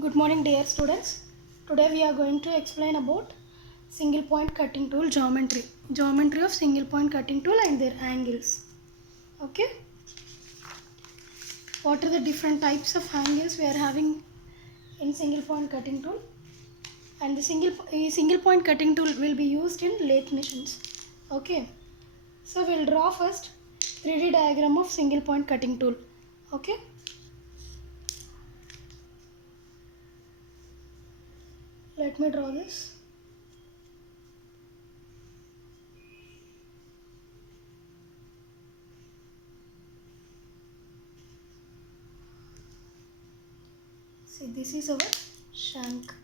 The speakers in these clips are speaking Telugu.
Good morning dear students. Today we are going to explain about single point cutting tool geometry. Geometry of single point cutting tool and their angles. Okay. What are the different types of angles we are having in single point cutting tool? And the single point cutting tool will be used in lathe machines. Okay. So we'll draw first 3D diagram of single point cutting tool. Okay. Let me draw this. See, this is our shank.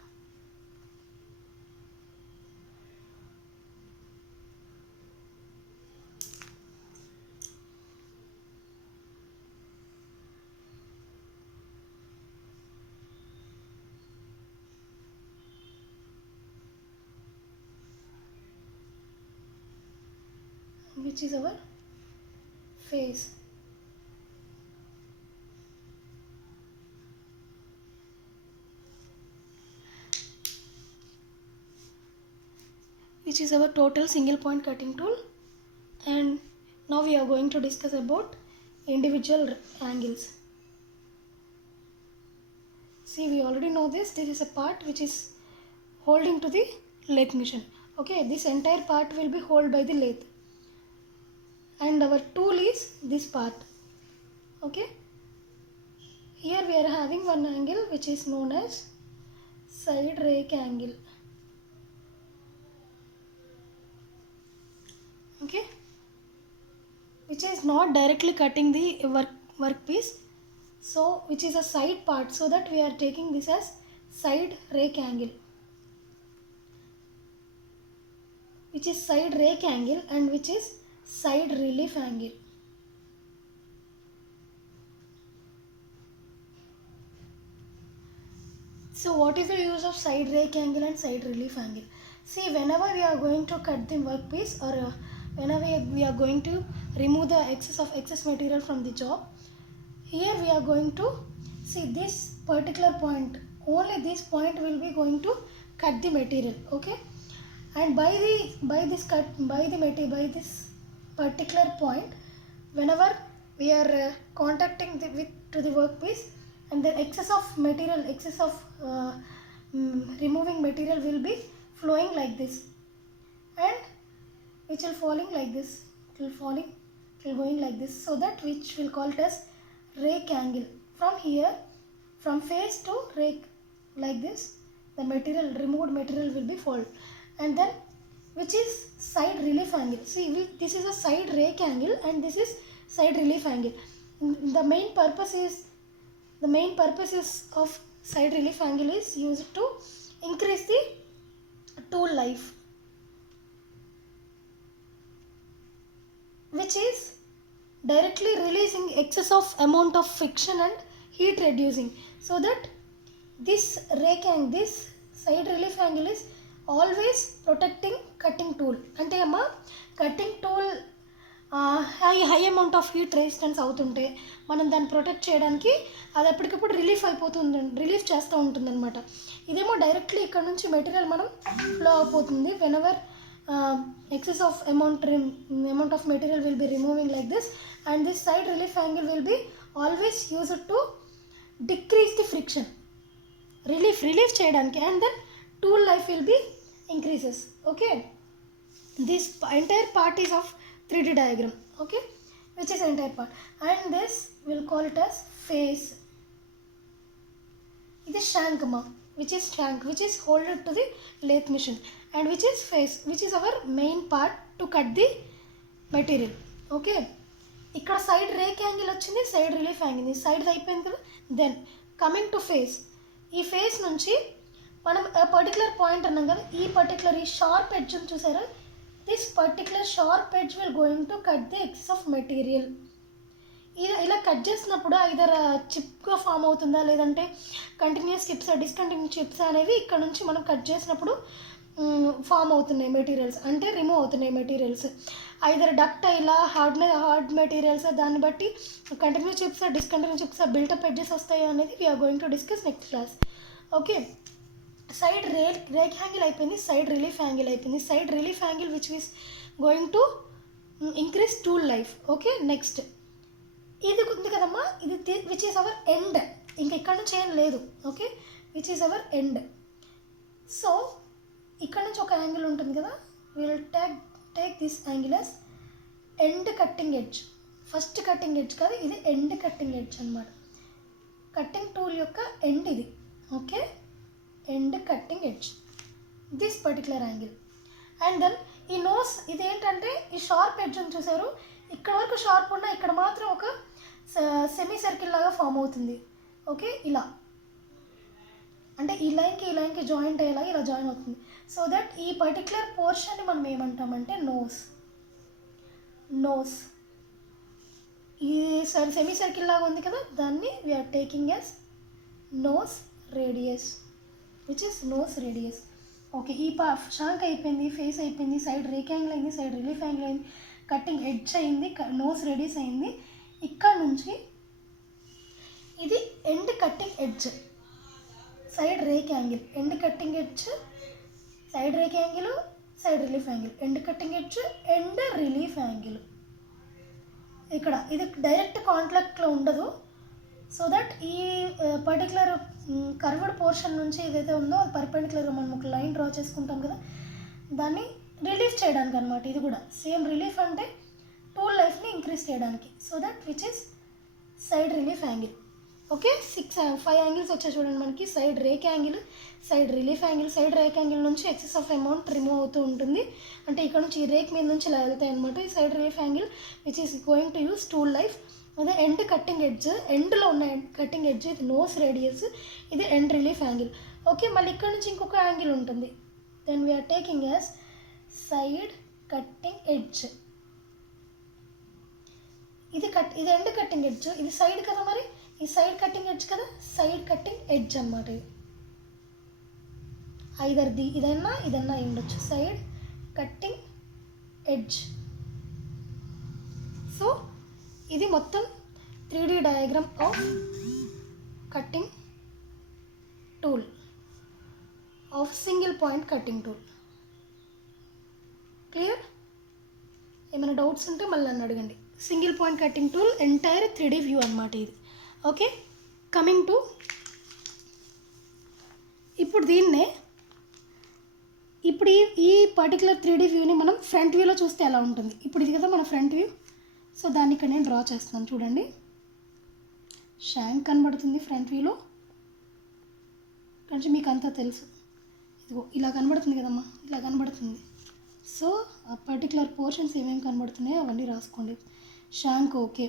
Which is our face. Which is our total single point cutting tool. And now we are going to discuss about individual angles. See, we already know this. This is a part which is holding to the lathe machine. Okay, this entire part will be held by the lathe. And our tool is this part. Okay. Here we are having one angle which is known as side rake angle. Okay. Which is not directly cutting the workpiece. So, which is a side part, so that we are taking this as side rake angle. Which is side rake angle and which is side relief angle. So what is the use of side rake angle and side relief angle? See, whenever we are going to cut the workpiece or whenever we are going to remove the excess material from the job, here we are going to see this particular point. Only this point will be going to cut the material. Okay. And by this particular point, whenever we are contacting to the workpiece, and the excess of removing material will be flowing like this, and which will falling like this, it will going like this, so that which will call it as rake angle. From here, from face to rake, like this, the removed material will be fold. And then which is side relief angle. See, this is a side rake angle and this is side relief angle. The main purpose is of side relief angle is used to increase the tool life, which is directly releasing excess of amount of friction and heat reducing, so that this side relief angle is always protecting cutting tool. Ante amma cutting tool high amount of heat resistance అవుతుంటే మనం దాన్ని ప్రొటెక్ట్ చేయడానికి అది ఎప్పటికప్పుడు రిలీఫ్ చేస్తూ ఉంటుంది అనమాట. ఇదేమో డైరెక్ట్లీ ఇక్కడ నుంచి మెటీరియల్ మనం ఫ్లో అయిపోతుంది. Whenever excess of amount of material will be removing like this, and this side relief angle will be always used to decrease the friction, relief cheyadaniki, and then tool life will be increases. Okay, this entire part is of 3D diagram. Okay, which is entire part, and this will call it as face. This is shank which is holded to the lathe machine, and which is face, which is our main part to cut the material. Okay, ఇక్కడ సైడ్ రేక్ యాంగిల్ వచ్చింది, సైడ్ రిలీఫ్ యాంగిల్ సైడ్ అయిపోయింది కదా. దెన్ కమింగ్ టు ఫేస్, ఈ ఫేస్ నుంచి మనం పర్టికులర్ పాయింట్ అన్నాం కదా, ఈ షార్ప్ ఎడ్జ్ చూసారా, this particular sharp edge will going to cut the excess of material. ఇలా కట్ చేసినప్పుడు ఐదర్ చిప్గా ఫామ్ అవుతుందా, లేదంటే కంటిన్యూస్ చిప్స్ డిస్కంటిన్యూస్ చిప్స్ అనేవి ఇక్కడ నుంచి మనం కట్ చేసినప్పుడు ఫామ్ అవుతున్నాయి మెటీరియల్స్, అంటే రిమూవ్ అవుతున్నాయి మెటీరియల్స్. ఐదర్ డక్ట్ ఇలా హార్డ్ మెటీరియల్స్, దాన్ని బట్టి continuous chips discontinuous chips built up edges వస్తాయో అనేది we are going to discuss next class. Okay, side rake angle అయిపోయింది, సైడ్ రిలీఫ్ యాంగిల్ అయిపోయింది. Side relief angle which is going to increase tool life. Okay, next ఇది ఉంది కదమ్మా, ఇది విచ్ ఈస్ అవర్ ఎండ్. ఇంకా ఇక్కడ నుంచి ఏం లేదు. Okay, which is our end. So ఇక్కడ నుంచి ఒక యాంగిల్ ఉంటుంది కదా, will take this angle as end cutting edge. First cutting edge కాదు, ఇది ఎండ్ కట్టింగ్ ఎడ్జ్ అనమాట. కట్టింగ్ టూల్ యొక్క ఎండ్ ఇది. Okay, end cutting edge, this particular angle. And then ఈ నోస్ ఇది ఏంటంటే ఈ షార్ప్ ఎడ్జ్ అని చూసారు, ఇక్కడ వరకు షార్ప్ ఉన్న ఇక్కడ మాత్రం ఒక సెమీ సర్కిల్ లాగా ఫామ్ అవుతుంది. ఓకే, ఇలా అంటే ఈ లైన్కి జాయింట్ అయ్యేలాగా ఇలా జాయిన్ అవుతుంది. సో దట్ ఈ పర్టికులర్ పోర్షన్ని మనం ఏమంటామంటే నోస్. ఈ సెమీ సర్కిల్ లాగా ఉంది కదా, దాన్ని we are taking as nose radius, which is nose radius. Okay, ఈ షాంక్ అయిపోయింది, ఫేస్ అయిపోయింది, సైడ్ రేక్ యాంగిల్ అయింది, సైడ్ రిలీఫ్ యాంగిల్ అయింది, కట్టింగ్ ఎడ్జ్ అయింది, నోస్ రేడియస్ అయింది. ఇక్కడ నుంచి ఇది end cutting edge, side rake angle, end cutting edge, side rake angle, side relief angle, end cutting edge, end relief angle. ఇక్కడ ఇది డైరెక్ట్ కాంటాక్ట్లో ఉండదు. సో దట్ ఈ పర్టికులర్ కర్వ్డ్ పోర్షన్ నుంచి ఏదైతే ఉందో అది పర్పెండిక్యులర్గా మనం ఒక లైన్ డ్రా చేసుకుంటాం కదా, దాన్ని రిలీఫ్ చేయడానికి అనమాట. ఇది కూడా సేమ్ రిలీఫ్ అంటే టూల్ లైఫ్ని ఇంక్రీజ్ చేయడానికి. So that which is side relief angle. Okay, 5 angles వచ్చాయి చూడండి మనకి. Side rake angle, side relief angle. Side rake angle నుంచి ఎక్సెస్ ఆఫ్ అమౌంట్ రిమూవ్ అవుతూ ఉంటుంది, అంటే ఇక్కడ నుంచి ఈ రేక్ మీద నుంచి ఇలా వెళ్తాయి అనమాట. ఈ side relief angle which is going to use tool life. అదే ఎండ్ కట్టింగ్ ఎడ్జ్, ఎండ్లో ఉన్న కట్టింగ్ ఎడ్జ్, ఇది నోస్ రేడియస్, ఇది ఎండ్ రిలీఫ్ యాంగిల్. ఓకే, మళ్ళీ ఇక్కడ నుంచి ఇంకొక యాంగిల్ ఉంటుంది, then we are taking as side cutting edge. ఇది ఎండ్ కట్టింగ్ ఎడ్జ్, ఇది సైడ్ కదా, మరి ఈ సైడ్ కట్టింగ్ ఎడ్జ్ కదా, సైడ్ కట్టింగ్ ఎడ్జ్ అనమాట. ఇది ఐదర్ది ఇదన్నా ఉండొచ్చు, సైడ్ కట్టింగ్ ఎడ్జ్. సో ఇది మొత్తం 3D diagram of cutting tool, of single point cutting tool. Clear? ఏమైనా డౌట్స్ ఉంటే మళ్ళీ నన్ను అడగండి. Single point cutting tool entire 3D view అనమాట ఇది. ఓకే, కమింగ్ టు ఇప్పుడు దీన్నే ఈ పర్టికులర్ 3D వ్యూని మనం ఫ్రంట్ వ్యూలో చూస్తే ఎలా ఉంటుంది. ఇప్పుడు ఇది కదా మన ఫ్రంట్ వ్యూ. సో దాన్ని ఇక్కడ నేను డ్రా చేస్తున్నాను చూడండి. షాంక్ కనబడుతుంది ఫ్రంట్ వ్యూలో, కొంచెం మీకు అంతా తెలుసు. ఇదిగో ఇలా కనబడుతుంది కదమ్మా, ఇలా కనబడుతుంది. సో ఆ పర్టికులర్ పోర్షన్స్ ఏమేమి కనబడుతున్నాయో అవన్నీ రాసుకోండి. Shank okay.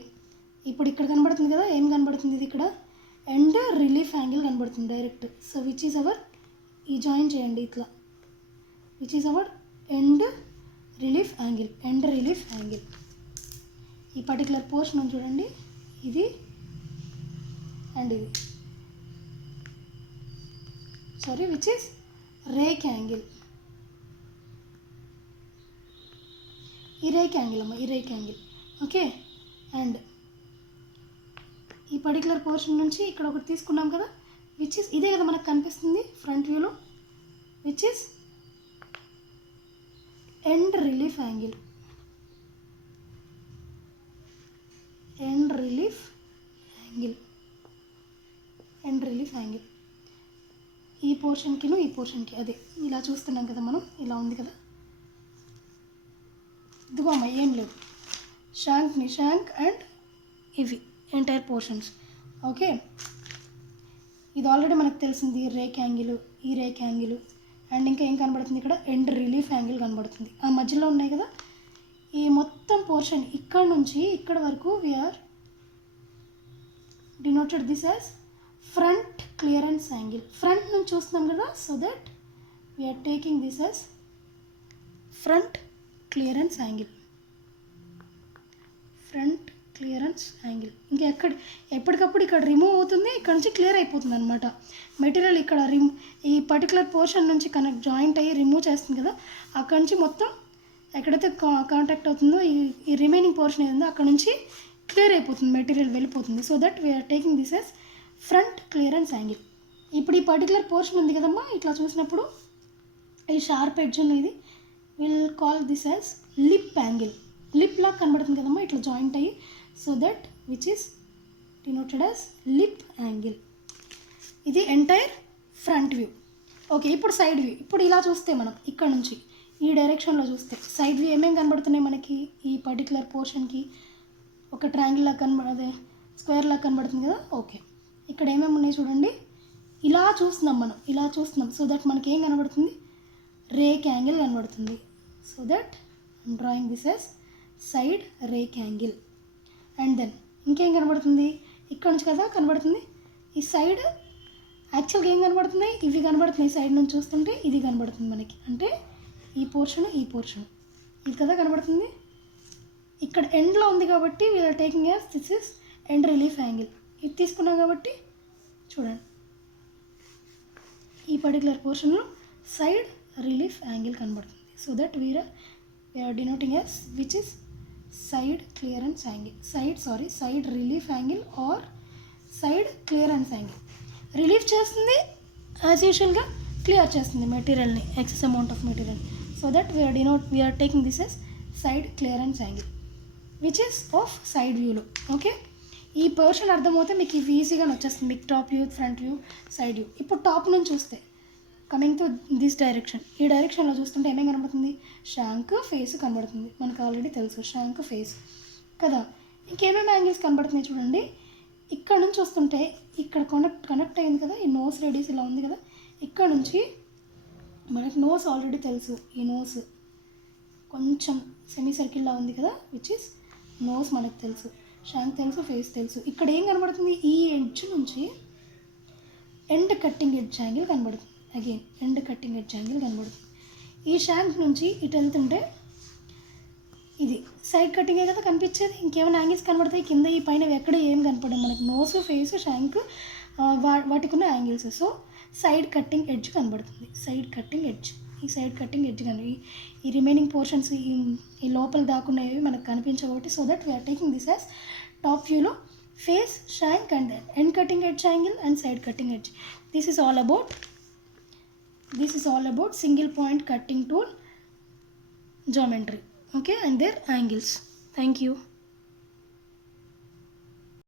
ఇప్పుడు ఇక్కడ కనబడుతుంది కదా, ఏం కనబడుతుంది, ఇది ఇక్కడ ఎండ్ రిలీఫ్ యాంగిల్ కనబడుతుంది direct. So which is our, ఈ జాయిన్ చేయండి ఇట్లా, which is our end relief angle, end relief angle. ఈ పర్టికులర్ పోర్షన్ చూడండి, ఇది అండ్ ఇది, sorry, which is rake angle. ఈ రేక్ యాంగిల్ అమ్మ, ఈ రేక్ యాంగిల్. ఓకే, అండ్ ఈ పర్టికులర్ పోర్షన్ నుంచి ఇక్కడ ఒకటి తీసుకున్నాం కదా, విచ్ ఈస్ ఇదే కదా మనకు కనిపిస్తుంది ఫ్రంట్ వ్యూలో, which is end relief angle, end relief angle, end relief angle. ఈ పోర్షన్కిను ఈ పోర్షన్కి అదే ఇలా చూస్తున్నాం కదా మనం, ఇలా ఉంది కదా. ఇదిగో అమ్మ, ఏం లేదు, షాంక్ అండ్ ఇవి ఎంటైర్ పోర్షన్స్. ఓకే, ఇది ఆల్రెడీ మనకు తెలిసింది రేక్ యాంగిల్, ఈ రేక్ యాంగిల్, అండ్ ఇంకా ఏం కనబడుతుంది ఇక్కడ, ఎండ్ రిలీఫ్ యాంగిల్ కనబడుతుంది. ఆ మధ్యలో ఉన్నాయి కదా ఈ మొత్తం పోర్షన్, ఇక్కడ నుంచి ఇక్కడ వరకు we are denoted this as front clearance angle. Front నుంచి చూస్తున్నాం కదా, so that we are taking this as front clearance angle, front clearance angle. ఇంకా ఎప్పటికప్పుడు ఇక్కడ రిమూవ్ అవుతుంది, ఇక్కడ నుంచి క్లియర్ అయిపోతుంది అనమాట. మెటీరియల్ ఇక్కడ ఈ పర్టికులర్ పోర్షన్ నుంచి జాయింట్ అయ్యి రిమూవ్ చేస్తుంది కదా, అక్కడ నుంచి మొత్తం ఎక్కడైతే కాంటాక్ట్ అవుతుందో ఈ రిమైనింగ్ పోర్షన్ ఏదో అక్కడ నుంచి క్లియర్ అయిపోతుంది, మెటీరియల్ వెళ్ళిపోతుంది. So that we are taking this as front clearance angle. ఇప్పుడు ఈ పర్టికులర్ పోర్షన్ ఉంది కదమ్మా, ఇట్లా చూసినప్పుడు ఈ షార్ప్ ఎడ్జ్ ఉన్నది will call this as lip angle. Lip లాగా కనబడుతుంది కదమ్మా ఇట్లా జాయింట్ అయ్యి, so that which is denoted as lip angle. ఇది ఎంటైర్ ఫ్రంట్ వ్యూ. ఓకే, ఇప్పుడు సైడ్ వ్యూ. ఇప్పుడు ఇలా చూస్తే మనం ఇక్కడ నుంచి ఈ డైరెక్షన్లో చూస్తే సైడ్ వ్యూ ఏమేమి కనబడుతున్నాయి మనకి, ఈ పర్టికులర్ పోర్షన్కి ఒక ట్రయాంగిల్ లాగా అదే స్క్వేర్ లాగా కనబడుతుంది కదా. ఓకే, ఇక్కడ ఏమేమి ఉన్నాయి చూడండి, ఇలా చూస్తున్నాం మనం, ఇలా చూస్తున్నాం. సో దట్ మనకి ఏం కనబడుతుంది, రేక్ యాంగిల్ కనబడుతుంది. So that I'm drawing this as side rake angle. And then ఇంకేం కనబడుతుంది, ఇక్కడ నుంచి కదా కనబడుతుంది ఈ సైడ్. యాక్చువల్గా ఏం కనబడుతున్నాయి, ఇవి కనబడుతున్నాయి సైడ్ నుంచి చూస్తుంటే, ఇది కనబడుతుంది మనకి, అంటే ఈ పోర్షన్ ఇది కదా కనబడుతుంది. ఇక్కడ ఎండ్లో ఉంది కాబట్టి we are taking as this is end relief angle. ఇది తీసుకున్నాం కాబట్టి చూడండి ఈ పర్టికులర్ పోర్షన్లో సైడ్ రిలీఫ్ యాంగిల్ కనబడుతుంది. So that we are denoting as which is side clearance angle, side relief angle or side clearance angle. Relief చేస్తుంది యాజ్ యూజువల్గా, క్లియర్ చేస్తుంది మెటీరియల్ని, excess amount of material. So that we are taking this as side clearance angle which is of side వ్యూలో. ఓకే, ఈ పోర్షన్ అర్థమవుతే మీకు ఇవి ఈజీగా వచ్చేస్తుంది, మీకు top view, front view, side view. ఇప్పుడు టాప్ నుంచి చూస్తే కమింగ్ టు దిస్ డైరెక్షన్, ఈ డైరెక్షన్లో చూస్తుంటే ఏమేమి కనబడుతుంది, షాంక్ ఫేస్ కనబడుతుంది, మనకు ఆల్రెడీ తెలుసు షాంక్ ఫేస్ కదా. ఇంకేమేమి యాంగిల్స్ కనబడుతున్నాయి చూడండి, ఇక్కడ నుంచి వస్తుంటే ఇక్కడ కనెక్ట్ అయింది కదా, ఈ నోస్ రేడియస్ ఇలా ఉంది కదా, ఇక్కడ నుంచి మనకు నోస్ ఆల్రెడీ తెలుసు, ఈ నోస్ కొంచెం సెమీ సర్కిల్లా ఉంది కదా, విచ్ ఇస్ నోస్ మనకు తెలుసు, షాంక్ తెలుసు, ఫేస్ తెలుసు. ఇక్కడ ఏం కనబడుతుంది, ఈ ఎడ్జ్ నుంచి ఎండ్ కట్టింగ్ ఎడ్జ్ యాంగిల్ కనబడుతుంది. Again end cutting edge angle కనబడుతుంది. ఈ షాంక్ నుంచి ఇటు వెళ్తుంటే ఇది సైడ్ కట్టింగే కదా కనిపించేది, ఇంకేమైనా యాంగిల్స్ కనబడతాయి కింద, ఈ పైన ఎక్కడ ఏం కనపడదు మనకు, నోస్, ఫేస్, షాంక్ వాటికి ఉన్న angles. So side cutting edge కనబడుతుంది, సైడ్ కట్టింగ్ ఎడ్జ్. ఈ సైడ్ కట్టింగ్ ఎడ్జ్ కానీ ఈ రిమైనింగ్ పోర్షన్స్ ఈ లోపల దాకునేవి మనకు కనిపించవు కాబట్టి, so that we are taking this as top వ్యూలో face, shank and end cutting edge angle and side cutting edge. This is all about single point cutting tool geometry, okay, and their angles. Thank you.